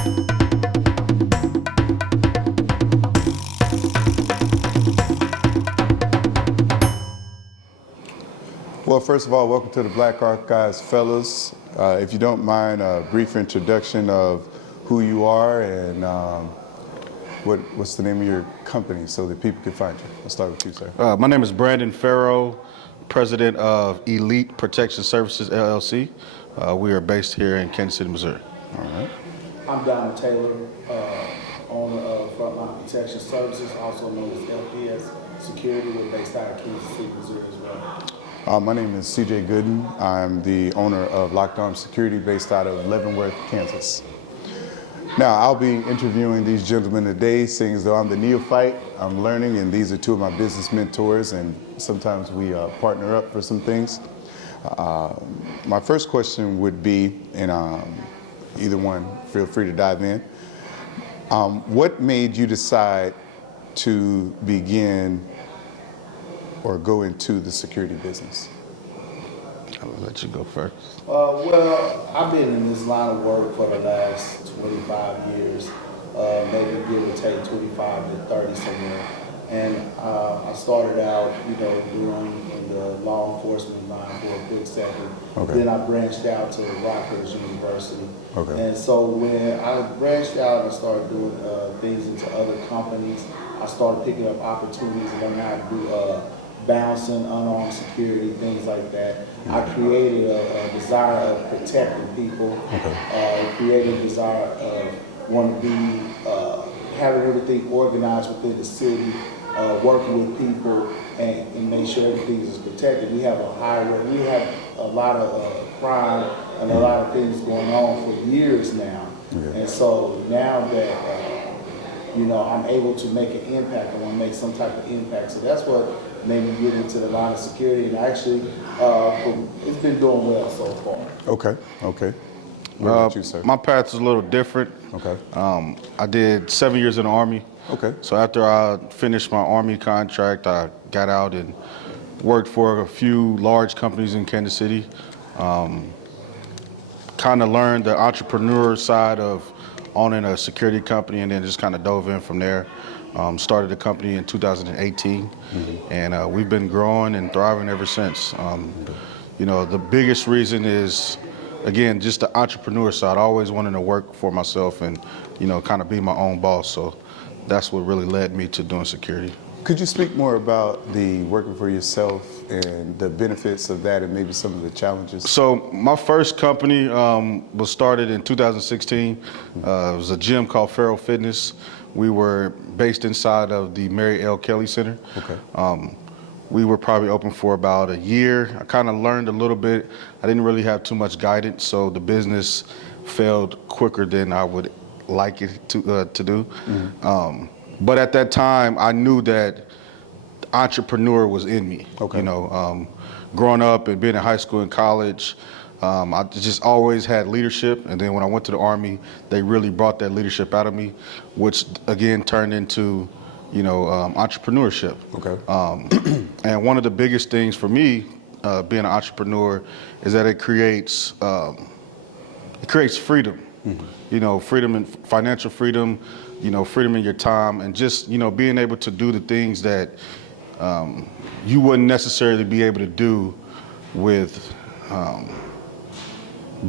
Well, first of all, welcome to the Black Archives Fellows. If you don't mind, a brief introduction of who you are and what's the name of your company so that people can find you. I'll start with you, sir. My name is Brandon Farrow, president of Elite Protection Services, LLC. We are based here in Kansas City, Missouri. All right. I'm Donald Taylor, owner of Frontline Protection Services, also known as LPS Security. We're based out of Kansas City, Missouri as well. My name is Cj Gooden. I'm the owner of Locked Arm Security based out of Leavenworth, Kansas. Now, I'll be interviewing these gentlemen today, seeing as though I'm the neophyte. I'm learning, and these are two of my business mentors, and sometimes we partner up for some things. My first question would be, and either one, feel free to dive in. What made you decide to begin or go into the security business? I'll let you go first. Well, I've been in this line of work for the last 25 years, maybe give or take 25 to 30 somewhere. And I started out, doing in the law enforcement line for a quick second. Okay. Then I branched out to Rutgers University. Okay. And so when I branched out and started doing things into other companies, I started picking up opportunities and learning how to do bouncing, unarmed security, things like that. I created a desire of protecting people. Okay. Created a desire of wanting to be, having everything organized within the city, working with people and make sure everything is protected. We have a high rate, we have a lot of crime and a lot of things going on for years now. Okay. And so now that, I'm able to make an impact, I want to make some type of impact. So that's what made me get into the line of security, and actually, it's been doing well so far. Okay. Okay. What about you, sir? My path is a little different. Okay. I did 7 years in the Army. Okay. So after I finished my Army contract, I got out and worked for a few large companies in Kansas City. Kind of learned the entrepreneur side of owning a security company, and then just kind of dove in from there. Started the company in 2018, and we've been growing and thriving ever since. The biggest reason is, again, just the entrepreneur side. I always wanted to work for myself and, kind of be my own boss. So that's what really led me to doing security. Could you speak more about the working for yourself and the benefits of that and maybe some of the challenges? So my first company was started in 2016. It was a gym called Farrow Fitness. We were based inside of the Mary L. Kelly Center. Okay. We were probably open for about a year. I kind of learned a little bit. I didn't really have too much guidance, so the business failed quicker than I would like it to do. But at that time, I knew that entrepreneur was in me. Okay. Growing up and being in high school and college, I just always had leadership. And then when I went to the Army, they really brought that leadership out of me, which again turned into, entrepreneurship. Okay. And one of the biggest things for me, being an entrepreneur, is that it creates freedom. Freedom and financial freedom, freedom in your time, and just, being able to do the things that you wouldn't necessarily be able to do with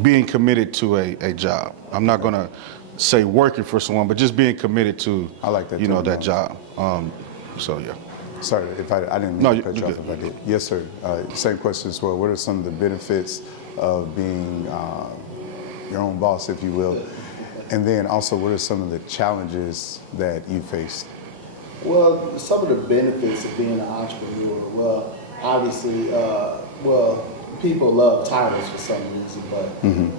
being committed to a job. I'm not going to say working for someone, but just being committed to, I like that that job. So, yeah. Sorry if I didn't mean to cut you off if I did. Yes, sir. Same question as well. What are some of the benefits of being your own boss, if you will? And then also, what are some of the challenges that you faced? Well, some of the benefits of being an entrepreneur, well, obviously, people love titles for some reason,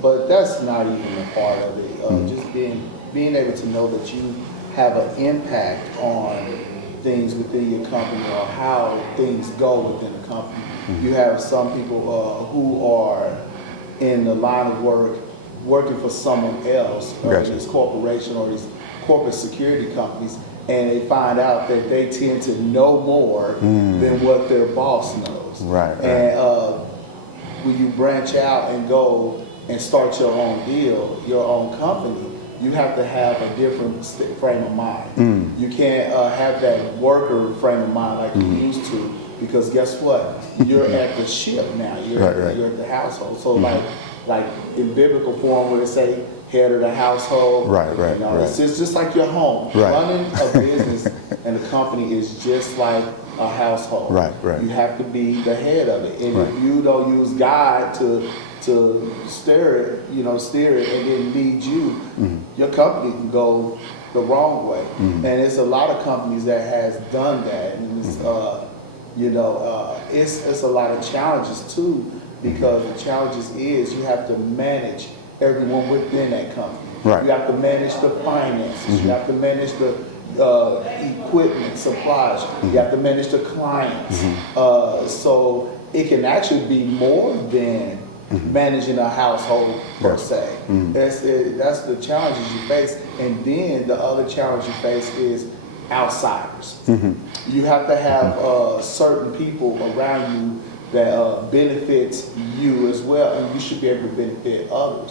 but that's not even a part of it. Just being able to know that you have an impact on things within your company or how things go within the company. You have some people who are in the line of work working for someone else, this corporation or these corporate security companies, and they find out that they tend to know more than what their boss knows. Right. And when you branch out and go and start your own deal, your own company, you have to have a different frame of mind. You can't have that worker frame of mind like you used to, because guess what? You're at the ship now. You're at the household. So like in biblical form, where it say head of the household. It's just like your home. Running a business and a company is just like a household. You have to be the head of it, and if you don't use God to steer it, and then lead you, your company can go the wrong way. And it's a lot of companies that has done that, and it's it's a lot of challenges too, because the challenges is you have to manage everyone within that company. You have to manage the finances. You have to manage the equipment, supplies. You have to manage the clients. So it can actually be more than managing a household per se. That's the challenges you face. And then the other challenge you face is outsiders. You have to have certain people around you that benefits you as well, and you should be able to benefit others.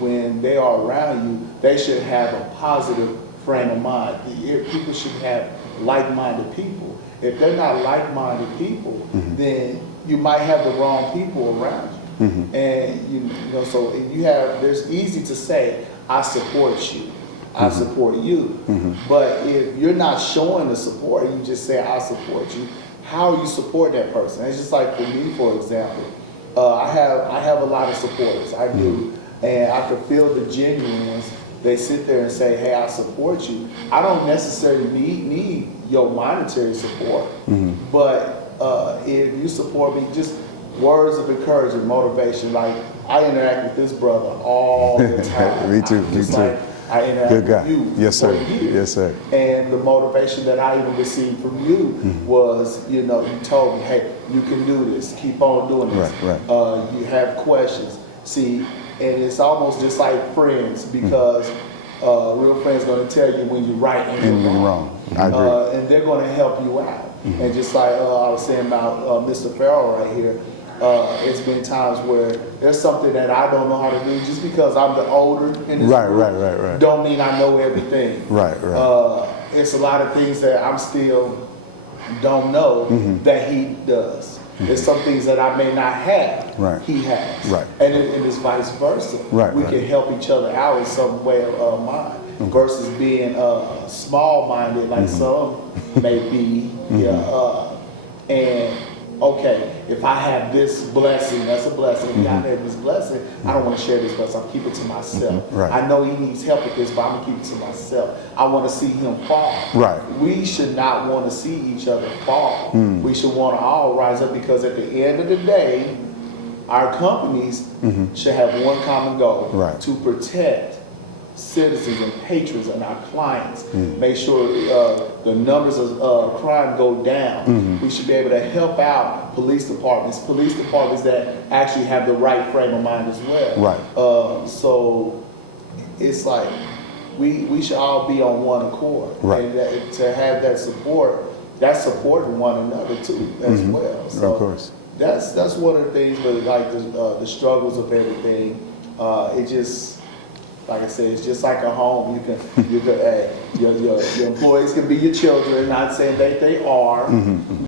When they are around you, they should have a positive frame of mind. People should have like-minded people. If they're not like-minded people, then you might have the wrong people around you. And so there's easy to say, I support you. I support you. But if you're not showing the support, you just say, I support you, how you support that person. It's just like for me, for example, I have a lot of supporters. I do. And I can feel the genuine ones. They sit there and say, hey, I support you. I don't necessarily need your monetary support. But if you support me, just words of encouragement, motivation. Like, I interact with this brother all the time. Me too. I interact Good guy. with you. Yes, sir. Years. Yes, sir. And the motivation that I even received from you was, you told me, hey, you can do this. Keep on doing this. You have questions. See, and it's almost just like friends, because real friends are going to tell you when you're right and you're wrong. I agree. And they're going to help you out. And just like I was saying about Mr. Farrow right here, it's been times where there's something that I don't know how to do. Just because I'm the older in this group, don't mean I know everything. It's a lot of things that I'm still don't know that he does. There's some things that I may not have, he has. And it's vice versa. We can help each other out in some way of mind, versus being small-minded like some may be. And okay, if I have this blessing, that's a blessing. If God had this blessing, I don't want to share this blessing. I'll keep it to myself. I know he needs help with this, but I'm going to keep it to myself. I want to see him fall. We should not want to see each other fall. We should want to all rise up, because at the end of the day, our companies should have one common goal, to protect citizens and patrons and our clients. Make sure the numbers of crime go down. We should be able to help out police departments that actually have the right frame of mind as well. So it's like we should all be on one accord, and to have that support, that's supporting one another too as well. So of course, that's one of the things. But like the struggles of everything, it just, like I said, it's just like a home. Your employees can be your children. Not saying that they are,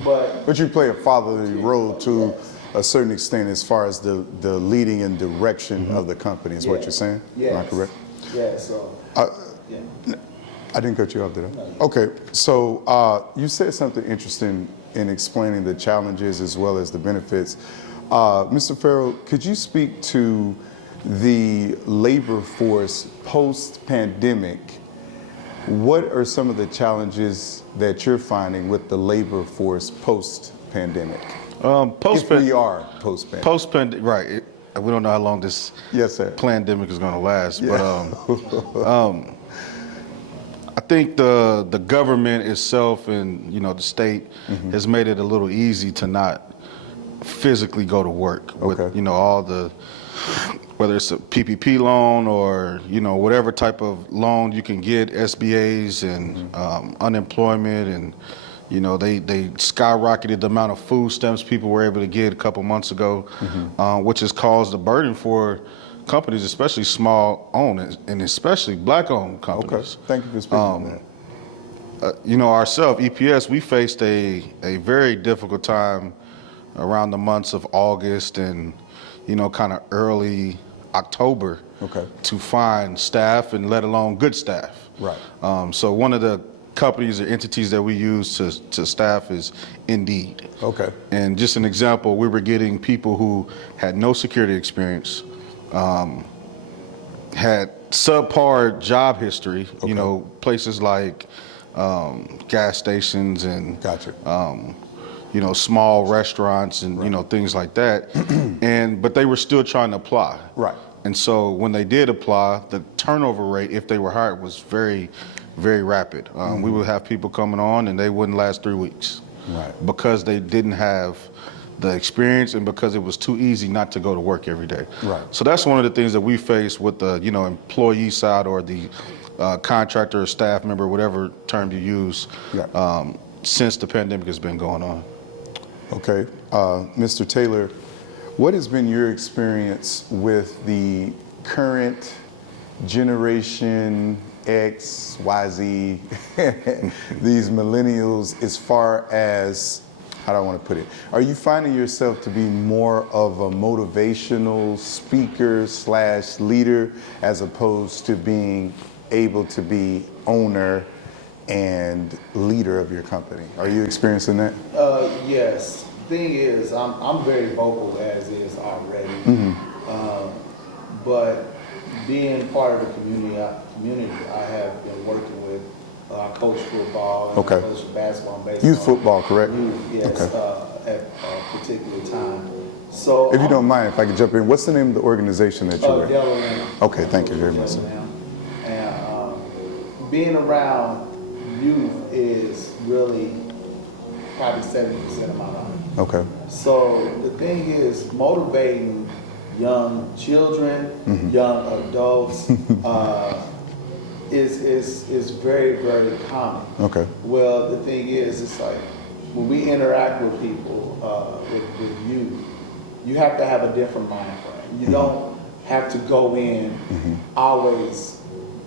but you play a fatherly role to a certain extent as far as the leading and direction of the company. Is what you're saying? Am I correct? So I didn't cut you off, did I? No. Okay. So you said something interesting in explaining the challenges as well as the benefits. Mr. Farrow, could you speak to the labor force post-pandemic? What are some of the challenges that you're finding with the labor force post-pandemic? If we are post-pandemic. Post-pandemic, right. We don't know how long this pandemic is going to last, but I think the government itself and the state has made it a little easy to not physically go to work with all the, whether it's a PPP loan or whatever type of loan you can get, SBAs and unemployment, and they skyrocketed the amount of food stamps people were able to get a couple months ago, which has caused a burden for companies, especially small owned and especially black owned Okay, companies. thank you for speaking on that. Ourselves, EPS, we faced a very difficult time around the months of August and, kind of early October Okay. to find staff and let alone good staff. Right. So one of the companies or entities that we use to staff is Indeed. Okay. And just an example, we were getting people who had no security experience, had subpar job history, Okay. places like gas stations and Gotcha. small restaurants and things like that. But they were still trying to apply. Right. And so when they did apply, the turnover rate, if they were hired, was very, very rapid. We would have people coming on and they wouldn't last 3 weeks. Right. Because they didn't have the experience and because it was too easy not to go to work every day. Right. So that's one of the things that we face with the employee side or the contractor or staff member, whatever term you use, Yeah. since the pandemic has been going on. Okay. Mr. Taylor, what has been your experience with the current generation X, Y, Z, these millennials, as far as, how do I want to put it? Are you finding yourself to be more of a motivational speaker / leader as opposed to being able to be owner and leader of your company? Are you experiencing that? Yes. Thing is, I'm very vocal as is already, but being part of the community, I have been working with. I coach football, and Okay. I coach basketball and baseball. Youth football, correct? Youth, yes, Okay. at a particular time. So, If you don't mind, if I could jump in, what's the name of the organization that you're with? Delaware. Okay, thank you very much, sir. And being around youth is really probably 70% of my life. Okay. So the thing is, motivating young children, young adults, is very, very common. Okay. Well, the thing is, it's like when we interact with people, with youth, you have to have a different mind frame. You don't have to go in always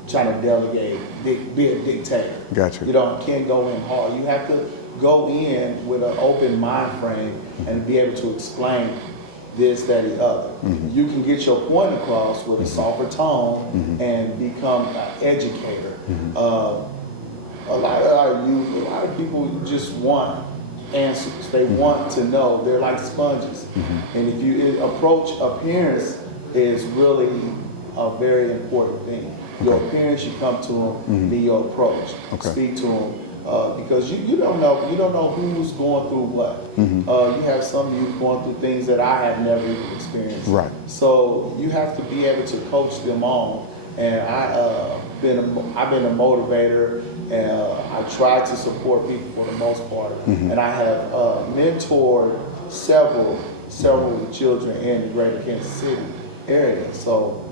trying to delegate, be a dictator. Gotcha. You can't go in hard. You have to go in with an open mind frame and be able to explain this, that, the other. You can get your point across with a softer tone and become an educator. A lot of our youth, a lot of people just want answers. They want to know. They're like sponges. And if you approach appearance is really a very important thing. Your appearance, you come to them, be your approach. Okay. Speak to them. Because you don't know who's going through what. You have some youth going through things that I have never even experienced. Right. So you have to be able to coach them on. And I've been a motivator, and I try to support people for the most part. And I have mentored several children in the greater Kansas City area. So,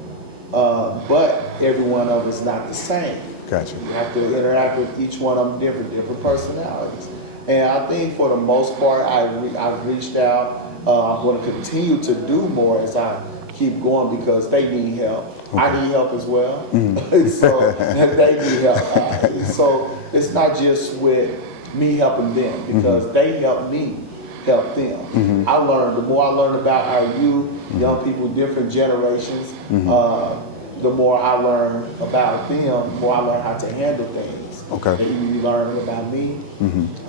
but every one of us is not the same. Gotcha. You have to interact with each one of them different personalities. And I think for the most part, I've reached out. I'm going to continue to do more as I keep going because they need help. Okay. I need help as well. So they need help. So it's not just with me helping them because they help me help them. I learned, the more I learn about our youth, young people, different generations, the more I learn about them, the more I learn how to handle things. Okay. And you learn about me,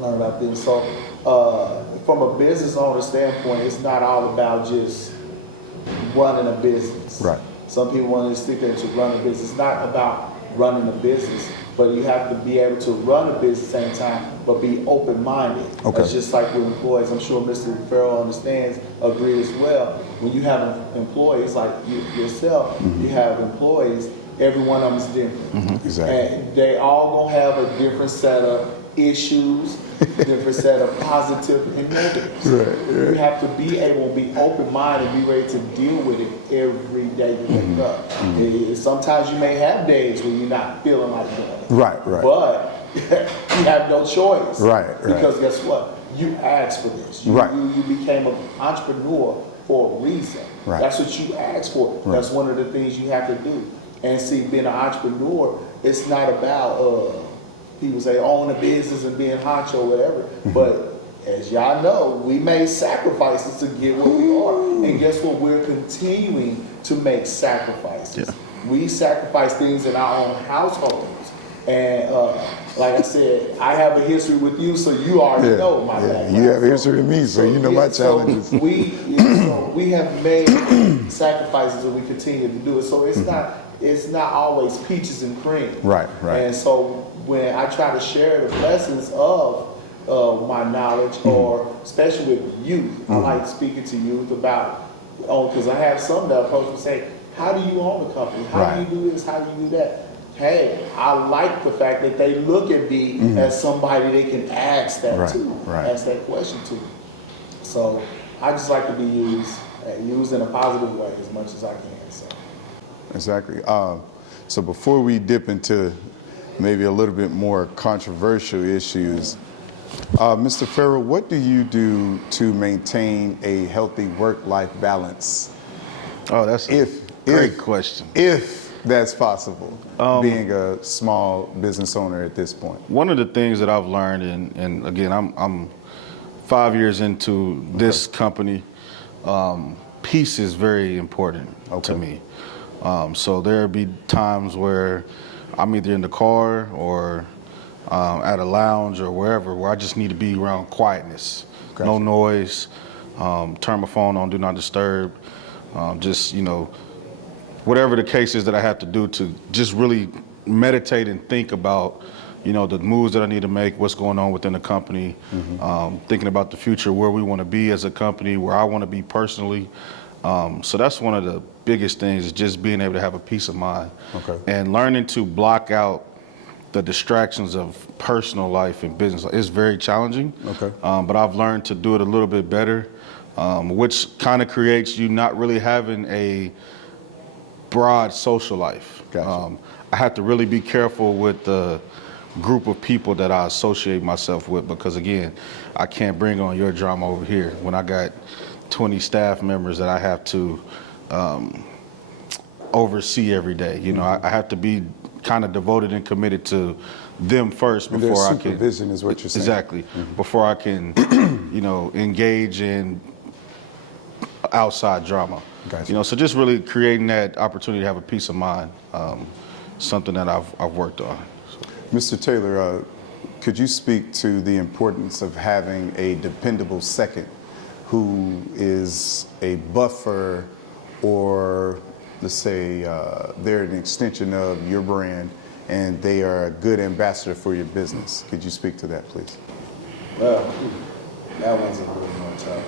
learn about them. So from a business owner standpoint, it's not all about just running a business. Right. Some people want to stick there to run a business. It's not about running a business, but you have to be able to run a business at the same time, but be open-minded. Okay. It's just like with employees. I'm sure Mr. Farrow understands, agree as well. When you have employees like yourself, you have employees, every one of them is different. Exactly. And they all gonna have a different set of issues, different set of positive and negatives. Right. You have to be able to be open-minded and be ready to deal with it every day you wake up. Sometimes you may have days when you're not feeling like doing it. Right. But you have no choice. Right. Because guess what? You asked for this. You became an entrepreneur for a reason. Right. That's what you asked for. Right. That's one of the things you have to do. And see, being an entrepreneur, it's not about people say own a business and being honcho or whatever. But as y'all know, we made sacrifices to get where we are. And guess what? We're continuing to make sacrifices. Yeah. We sacrifice things in our own households. And like I said, I have a history with you, so you already know my background. You have a history with me, so you know my challenges. So we have made sacrifices and we continue to do it. So it's not always peaches and cream. Right, right. And so when I try to share the blessings of my knowledge, or especially with youth, I like speaking to youth about, because I have some that approach me and say, how do you own a company? How do you do this? How do you do that? Hey, I like the fact that they look at me as somebody they can ask that to, ask that question to. So I just like to be used in a positive way as much as I can. So. Exactly. So before we dip into maybe a little bit more controversial issues, Mr. Farrow, what do you do to maintain a healthy work-life balance? Oh, that's a great question. If that's possible, being a small business owner at this point. One of the things that I've learned, and again, I'm 5 years into this company, peace is very important to me. So there'll be times where I'm either in the car or at a lounge or wherever, where I just need to be around quietness, no noise, turn my phone on, do not disturb, just, whatever the case is that I have to do to just really meditate and think about, the moves that I need to make, what's going on within the company, thinking about the future, where we want to be as a company, where I want to be personally. So that's one of the biggest things, is just being able to have a peace of mind and learning to block out the distractions of personal life and business. It's very challenging, but I've learned to do it a little bit better, which kind of creates you not really having a broad social life. Gotcha. I have to really be careful with the group of people that I associate myself with, because again, I can't bring on your drama over here when I got 20 staff members that I have to oversee every day. I have to be kind of devoted and committed to them first before I can. Supervision is what you're saying. Exactly. Before I can, engage in outside drama. Gotcha. So just really creating that opportunity to have a peace of mind, something that I've worked on. Mr. Taylor, could you speak to the importance of having a dependable second who is a buffer, or let's say they're an extension of your brand and they are a good ambassador for your business? Could you speak to that, please? Well, that one's a little more tough.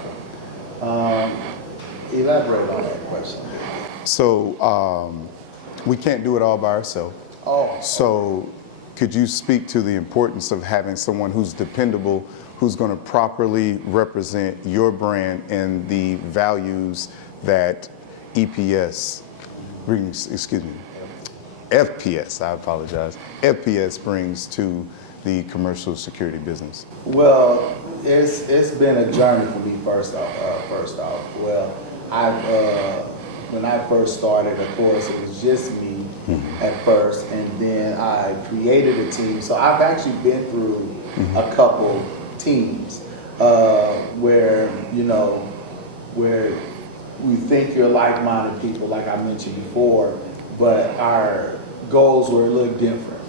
Elaborate on that question. So we can't do it all by ourselves. So could you speak to the importance of having someone who's dependable, who's going to properly represent your brand and the values that FPS brings, FPS, I apologize, FPS brings to the commercial security business? Well, it's been a journey for me first off. Well, when I first started, of course, it was just me at first, and then I created a team. So I've actually been through a couple teams where we think you're like-minded people, like I mentioned before, but our goals were a little different.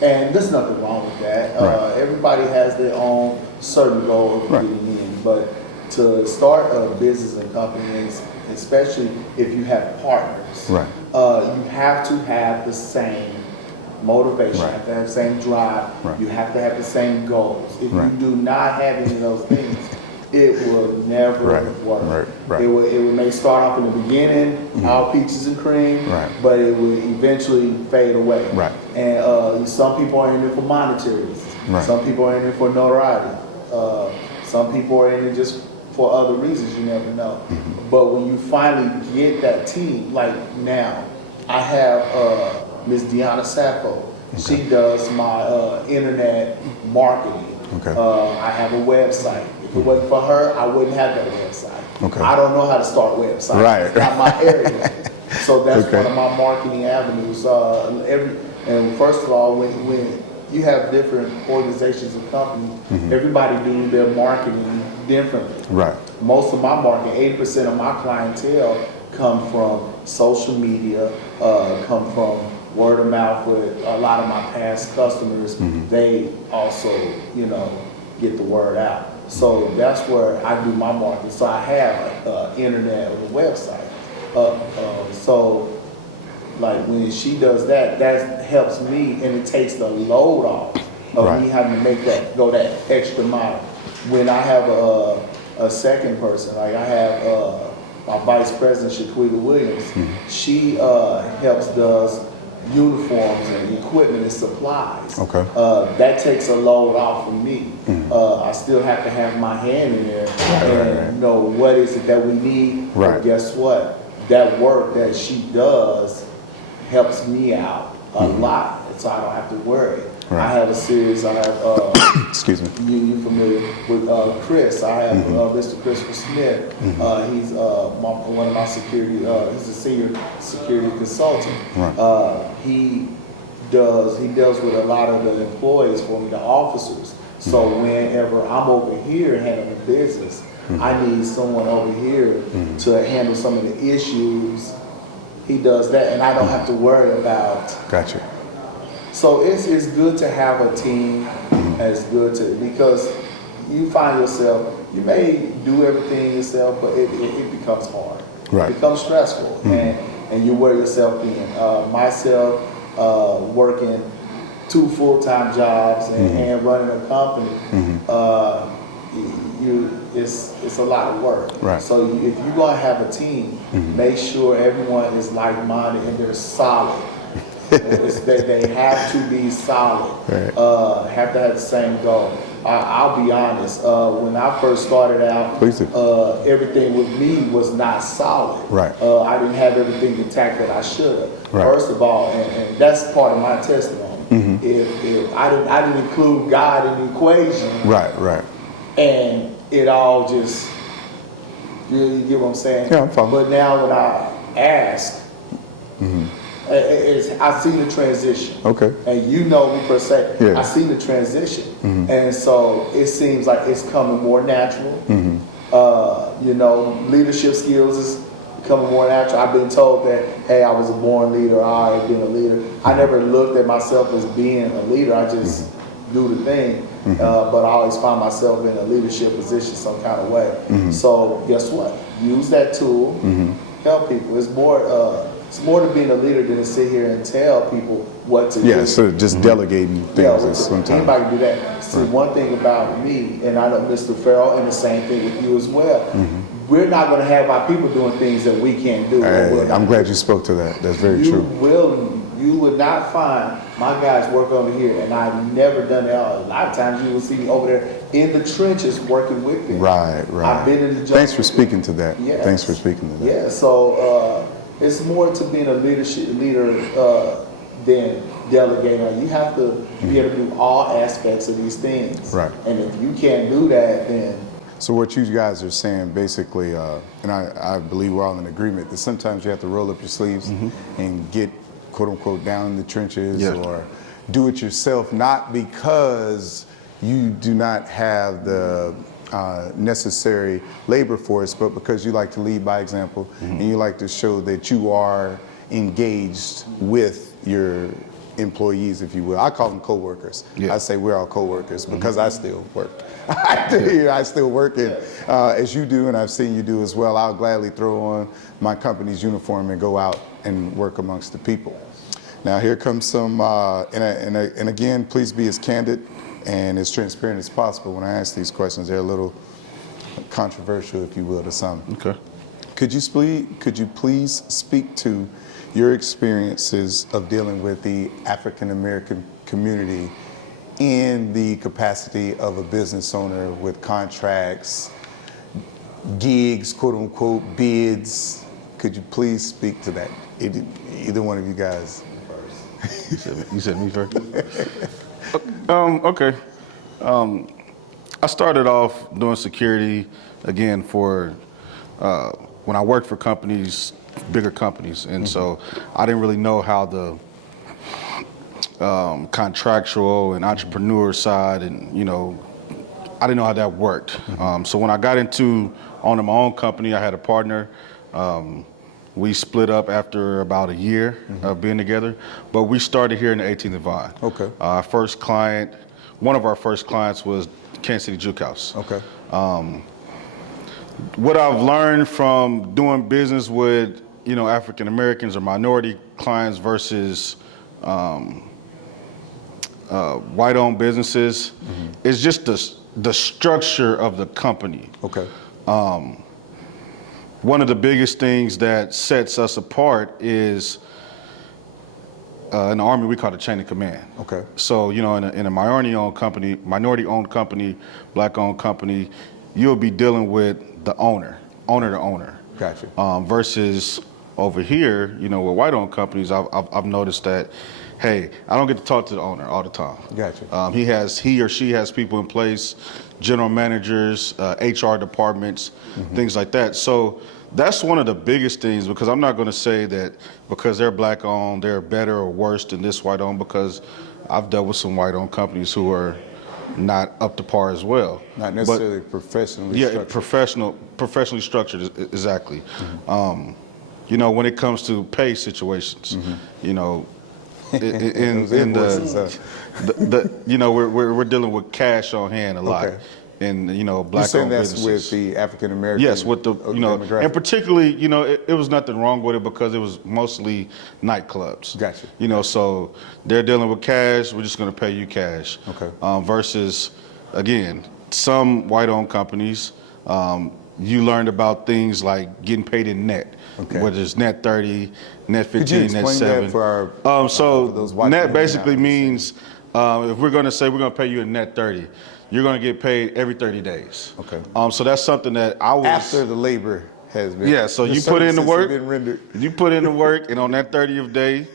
And there's nothing wrong with that. Everybody has their own certain goal of getting in, but to start a business and company, especially if you have partners, you have to have the same motivation, you have to have the same drive, you have to have the same goals. If you do not have any of those things, it will never work. It may start off in the beginning, all peaches and cream, but it will eventually fade away. And some people are in it for monetary reasons. Some people are in it for notoriety. Some people are in it just for other reasons, you never know. But when you finally get that team, like now, I have Ms. Deanna Sappho. She does my internet marketing. I have a website. If it wasn't for her, I wouldn't have that website. Okay. I don't know how to start websites. Right. It's not my area. So that's Okay. one of my marketing avenues. And first of all, when you have different organizations and companies, everybody do their marketing differently. Right. Most of my marketing, 80% of my clientele come from social media, come from word of mouth with a lot of my past customers. They also, get the word out. So that's where I do my marketing. So I have internet or a website. So like when she does that, that helps me, and it takes the load off of Right. me having to go that extra mile. When I have a second person, like I have my vice president, Shaquita Williams, she does uniforms and equipment and supplies. Okay. That takes a load off of me. I still have to have my hand in there and know what is it that we need. Right. But guess what? That work that she does helps me out a lot, so I don't have to worry. Right. I have a series. I have Excuse me. you familiar with Chris? I have Mr. Christopher Smith. He's one of my security. He's a senior security consultant. Right. He deals with a lot of the employees for me, the officers. So whenever I'm over here handling business, I need someone over here to handle some of the issues. He does that, and I don't have to worry about. Gotcha. So it's good to have a team. It's good because you find yourself, you may do everything yourself, but it becomes hard. Right. It becomes stressful, and you wear yourself in. Myself working 2 full-time jobs and running a company, it's a lot of work. Right. So if you're gonna have a team, make sure everyone is like-minded and they're solid. They have to be solid. Right. Have to have the same goal. I'll be honest. When I first started out, Please do. everything with me was not solid. Right. I didn't have everything intact that I should have. Right. First of all, and that's part of my testimony. If I didn't include God in the equation, Right. Right. and it all just, you get what I'm saying? Yeah, I'm following. But now when I ask, I see the transition. Okay. And you know me per se. Yeah. I see the transition. And so it seems like it's coming more natural. Leadership skills is becoming more natural. I've been told that, hey, I was a born leader, I have been a leader. I never looked at myself as being a leader. I just do the thing. But I always find myself in a leadership position some kind of way. So guess what? Use that tool, help people. It's more to being a leader than to sit here and tell people what to do. Yeah, so just delegating things sometimes. Anybody can do that. See, one thing about me, and I know Mr. Farrow, and the same thing with you as well, we're not going to have our people doing things that we can't do. Hey, I'm glad you spoke to that. That's very true. You would not find my guys work over here, and I've never done that. A lot of times you will see me over there in the trenches working with them. Right. I've been in the jungle. Thanks for speaking to that. Yes. Thanks for speaking to that. Yeah, so it's more to being a leader than delegating. You have to be able to do all aspects of these things. Right. And if you can't do that, then So what you guys are saying basically, and I believe we're all in agreement, that sometimes you have to roll up your sleeves and get, quote unquote, down in the trenches or do it yourself, not because you do not have the necessary labor force, but because you like to lead by example and you like to show that you are engaged with your employees, if you will. I call them co-workers. I say we're all co-workers because I still work. I still work, and as you do, and I've seen you do as well. I'll gladly throw on my company's uniform and go out and work amongst the people. Now here comes some, and again, please be as candid and as transparent as possible when I ask these questions. They're a little controversial, if you will, to some. Okay. Could you please speak to your experiences of dealing with the African American community in the capacity of a business owner with contracts, gigs, quote unquote, bids? Could you please speak to that? Either one of you guys. You said me first? Okay. I started off doing security, again, for when I worked for companies, bigger companies, and so I didn't really know how the contractual and entrepreneur side, and I didn't know how that worked. So when I got into owning my own company, I had a partner. We split up after about a year of being together, but we started here in the 18th and Vine. Okay. Our first client, one of our first clients was Kansas City Juke House. Okay. What I've learned from doing business with, African Americans or minority clients versus white-owned businesses is just the structure of the company. Okay. One of the biggest things that sets us apart is in the Army we call it chain of command. Okay. So in a minority-owned company, black-owned company, you'll be dealing with the owner to owner. Gotcha. Versus over here, with white-owned companies, I've noticed that, hey, I don't get to talk to the owner all the time. Gotcha. He or she has people in place, general managers, HR departments, things like that. So that's one of the biggest things, because I'm not going to say that because they're black-owned, they're better or worse than this white-owned, because I've dealt with some white-owned companies who are not up to par as well. Not necessarily professionally structured. Professionally structured, exactly. When it comes to pay situations, in we're dealing with cash on hand a lot. Okay. And black-owned You're saying that's businesses. with the African American? Yes, with the demographic. and particularly it was nothing wrong with it because it was mostly nightclubs. Gotcha. So they're dealing with cash. We're just going to pay you cash. Okay. Versus, again, some white-owned companies, you learned about things like getting paid in net. Okay. Whether it's net 30, net 15, Could you net explain 7. that for our So for those white net people basically now? means if we're going to say we're going to pay you in net 30, you're going to get paid every 30 days. Okay. So that's something that I was After the labor has been. Yeah, so the you put in the services work. have been rendered. You put in the work, and on that 30th day,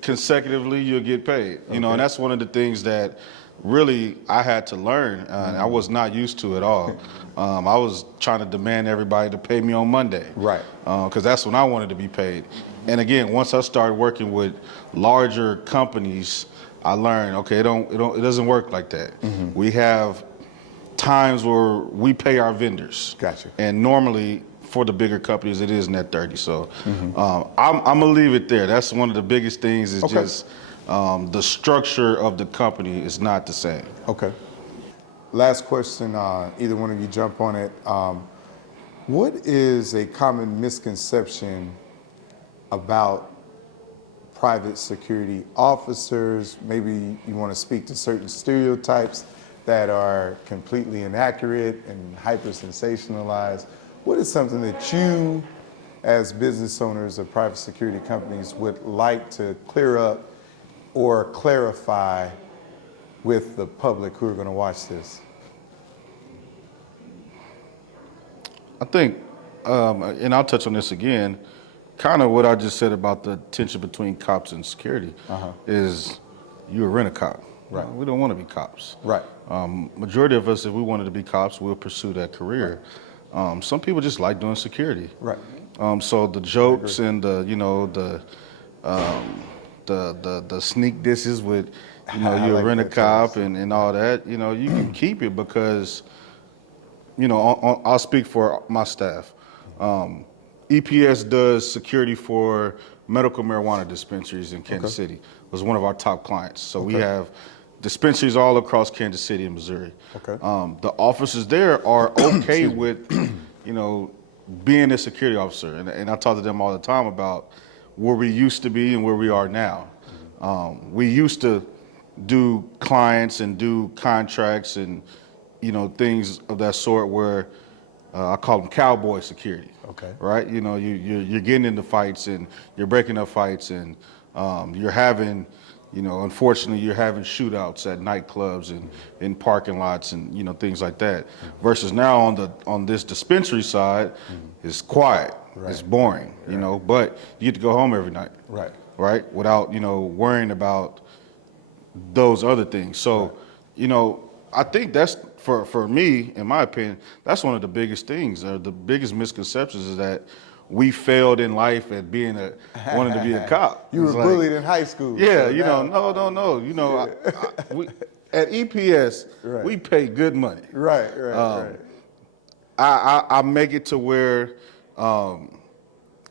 consecutively, you'll get paid. And that's one of the things that really I had to learn. I was not used to at all. I was trying to demand everybody to pay me on Monday. Right. Because that's when I wanted to be paid. And again, once I started working with larger companies, I learned, okay, it doesn't work like that. We have times where we pay our vendors. Gotcha. And normally for the bigger companies, it is net 30. So I'm gonna leave it there. That's one of the biggest things is just the structure of the company is not the same. Okay. Last question, either one of you jump on it. What is a common misconception about private security officers? Maybe you want to speak to certain stereotypes that are completely inaccurate and hyper-sensationalized. What is something that you, as business owners of private security companies, would like to clear up or clarify with the public who are going to watch this? I think, and I'll touch on this again, kind of what I just said about the tension between cops and security is you're a rent-a-cop. Right. We don't want to be cops. Right. Majority of us, if we wanted to be cops, we'll pursue that career. Some people just like doing security. Right. So the jokes and the sneak disses with, you're a rent-a-cop and all that, you can keep it because, I'll speak for my staff. EPS does security for medical marijuana dispensaries in Kansas City. It was one of our top clients. So we have dispensaries all across Kansas City and Missouri. Okay. The officers there are okay with, being a security officer. And I talk to them all the time about where we used to be and where we are now. We used to do clients and do contracts and, things of that sort where I call them cowboy security. Okay. Right? You're getting into fights and you're breaking up fights and you're having, unfortunately, you're having shootouts at nightclubs and in parking lots and things like that. Versus now on this dispensary side, it's quiet, it's boring, but you get to go home every night. Right? Without worrying about those other things. So, I think that's for me, in my opinion, that's one of the biggest things. The biggest misconceptions is that we failed in life at wanting to be a cop. You were It's like, bullied in high school. yeah, so you know, now- no. You know, we at EPS Right. we pay good money. Right. I make it to where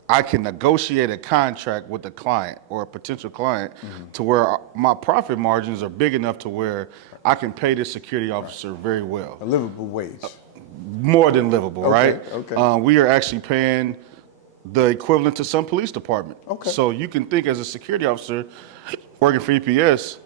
I can negotiate a contract with a client or a potential client to where my profit margins are big enough to where I can pay this security officer very well. A livable wage. More than livable, right? Okay. We are actually paying the equivalent to some police department. Okay. So you can think as a security officer working for EPS,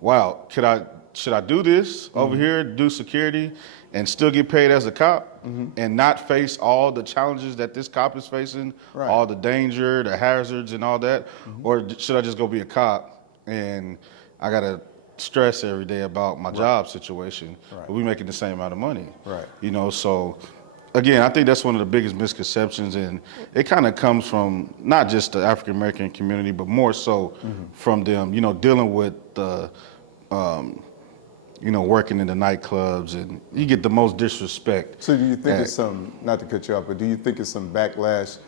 wow, should I do this over here, do security, and still get paid as a cop and not face all the challenges that this cop is facing, Right. all the danger, the hazards and all that? Or should I just go be a cop and I got to stress every day about my job situation, but we making the same amount of money? Right. You know, so again, I think that's one of the biggest misconceptions, and it kind of comes from not just the African American community, but more so from them, you know, dealing with the, you know, working in the nightclubs, and you get the most disrespect. So do you think it's some, not to cut you off, but do you think it's some backlash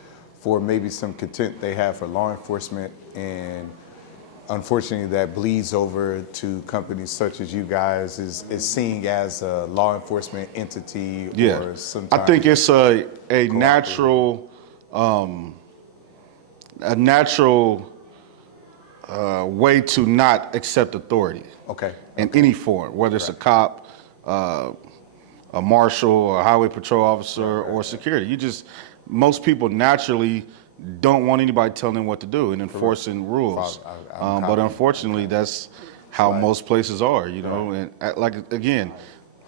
for maybe some contempt they have for law enforcement, and unfortunately that bleeds over to companies such as you guys is seen as a law enforcement entity or sometimes? I think it's a natural way to not accept authority. Okay. In any form, whether it's a cop, a marshal, a highway patrol officer, or security. Most people naturally don't want anybody telling them what to do and enforcing rules. But unfortunately, that's how most places are, you know. And again,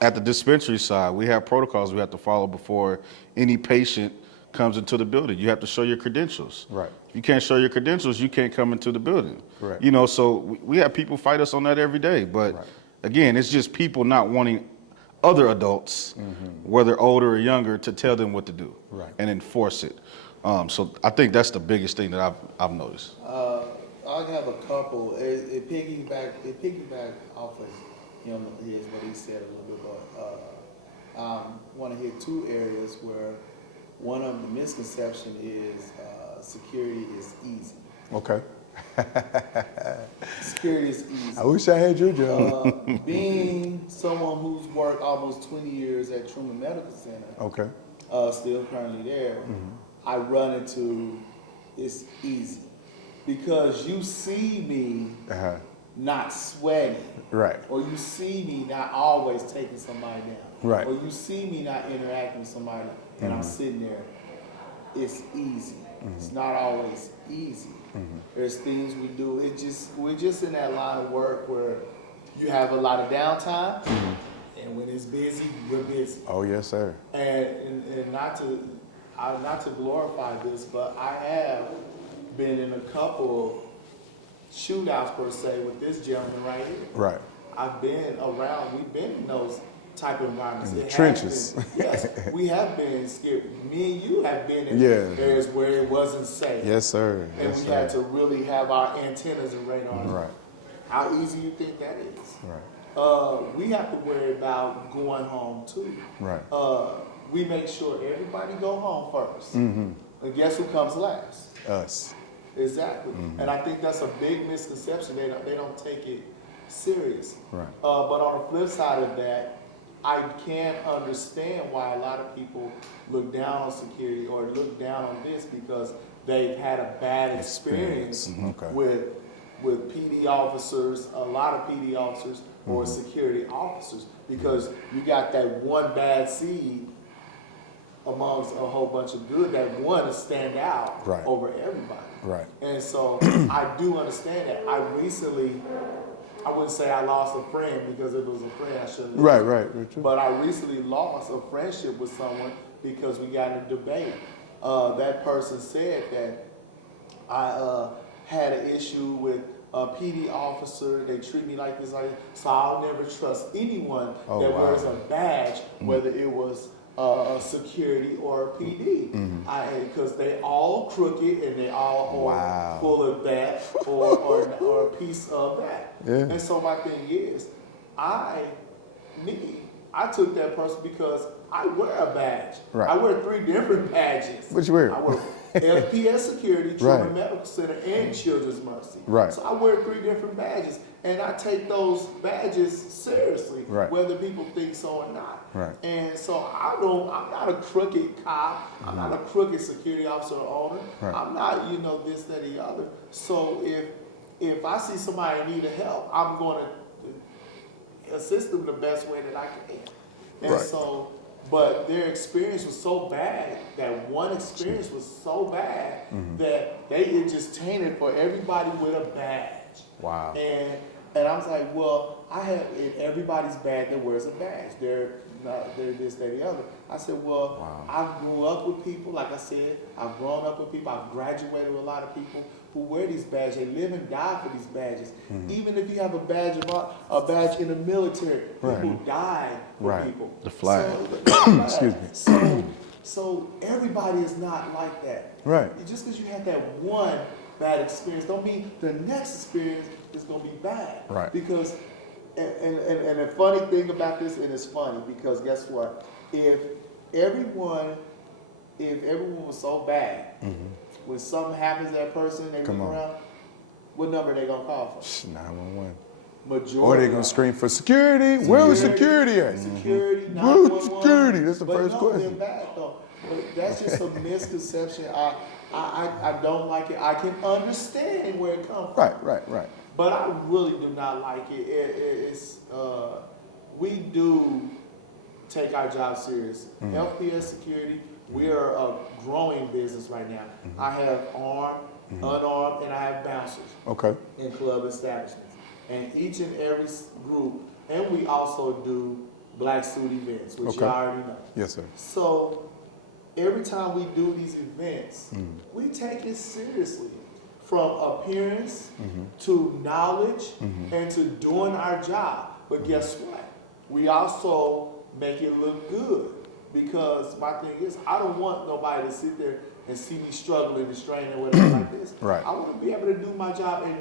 at the dispensary side, we have protocols we have to follow before any patient comes into the building. You have to show your credentials. Right. If you can't show your credentials, you can't come into the building. Correct. You know, so we have people fight us on that every day. But again, it's just people not wanting other adults, whether older or younger, to tell them what to do and enforce it. So I think that's the biggest thing that I've noticed. I have a couple. It piggyback off of him, is what he said a little bit, but I want to hit two areas where one of the misconception is security is easy. Okay. Security is easy. I wish I had your job. Being someone who's worked almost 20 years at Truman Medical Center, Okay. Still currently there, I run into it's easy because you see me not sweating, Right. or you see me not always taking somebody down, Right. or you see me not interacting with somebody, and I'm sitting there. It's easy. It's not always easy. There's things we do. We're just in that line of work where you have a lot of downtime, and when it's busy, you're busy. Oh yes, sir. And not to glorify this, but I have been in a couple shootouts per se with this gentleman right here. Right. I've been around. We've been in those type of environments. In the It has trenches. been- yes, we have been scared. Me and you have been in Yeah. areas where it wasn't safe. Yes, sir. And Yes, we sir. had to really have our antennas and radars. Right. How easy you think that is? Right. We have to worry about going home too. Right. We make sure everybody go home first. Mm-hmm. And guess who comes last? Us. Exactly. And I think that's a big misconception. They don't take it serious. Right. But on the flip side of that, I can understand why a lot of people look down on security or look down on this because they've had a bad experience Okay. with PD officers, a lot of PD officers or security officers, because you got that one bad seed amongst a whole bunch of good, that one to stand out Right. over everybody. Right. And so I do understand that. I wouldn't say I lost a friend because if it was a friend, I shouldn't. Right. Right. True. But I recently lost a friendship with someone because we got in a debate. That person said that I had an issue with a PD officer. They treat me like this, so I'll never trust anyone that wears a badge, whether it was a security or a PD, because they all crooked and they all are full of that or a piece of that. Yeah. And so my thing is, I I took that person because I wear a badge. Right. I wear 3 different badges. What you wear? I wear FPS Security, Children Right. Medical Center, and Children's Mercy. Right. So I wear 3 different badges, and I take those badges seriously, Right. whether people think so or not. Right. And so I'm not a crooked cop. I'm not a crooked security officer or owner. Right. I'm not, this, that, or the other. So if I see somebody in need of help, I'm going to assist them the best way that I can. And Right. so, but their experience was so bad, that one experience was so bad that it just tainted for everybody with a badge. Wow. And I was like, well, I have in everybody's bag that wears a badge. They're this, that, the other. I said, well, Wow. I grew up with people, like I said, I've grown up with people, I've graduated with a lot of people who wear these badges. They live and die for these badges. Even if you have a badge in the military, Right. people die for Right. people. The flag. Excuse me. So everybody is not like that. Right. Just because you have that one bad experience don't mean the next experience is going to be bad. Right. Because, and the funny thing about this, and it's funny because guess what? If everyone was so bad, when something happens to that person, they Come look on. around, what number they going to call for? 911. Majority. Or they gonna scream for security. Where was security at? Security, Where's 911. security? That's the But first no, question. They're bad though. But that's just a misconception. I don't like it. I can understand where it comes from. Right. But I really do not like it. We do take our job serious. FPS Security, we are a growing business right now. I have armed, unarmed, and I have bouncers Okay. in club establishments. And each and every group, and we also do black suit events, which Okay. you already know. Yes, sir. So every time we do these events, we take it seriously. From appearance to knowledge and to doing our job. But guess what? We also make it look good. Because my thing is, I don't want nobody to sit there and see me struggling and straining or whatever like this. Right. I want to be able to do my job and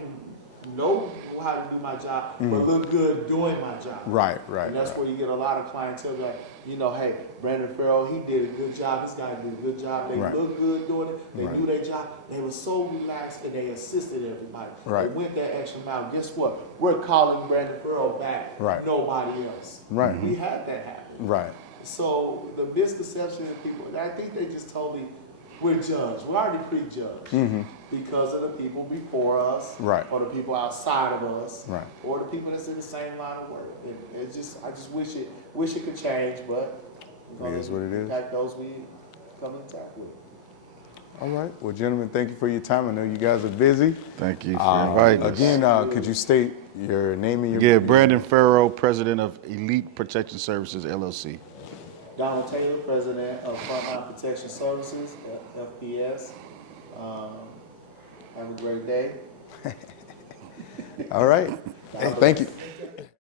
know how to do my job, but look good doing my job. Right. And that's where you get a lot of clientele like, hey, Brandon Farrow, he did a good job. This guy did a good job. They Right. looked good doing it. They Right. knew their job. They were so relaxed and they assisted everybody. Right. They went that extra mile. Guess what? We're calling Brandon Farrow back. Right. Nobody else. Right. We had that happen. Right. So the misconception of people, I think they just totally, we're judged. We're already prejudged because of the people before us, Right. or the people outside of us, Right. or the people that's in the same line of work. I just wish it could change, but It is what it is. impact those we come in contact with. All right. Well, gentlemen, thank you for your time. I know you guys are busy. Thank you for inviting us. Again, could you state your name and your Yeah, Brandon Farrow, president of Elite Protection Services, LLC. Donald Taylor, president of Frontline Protection Services, FPS. Have a great day. All right. Hey, thank you.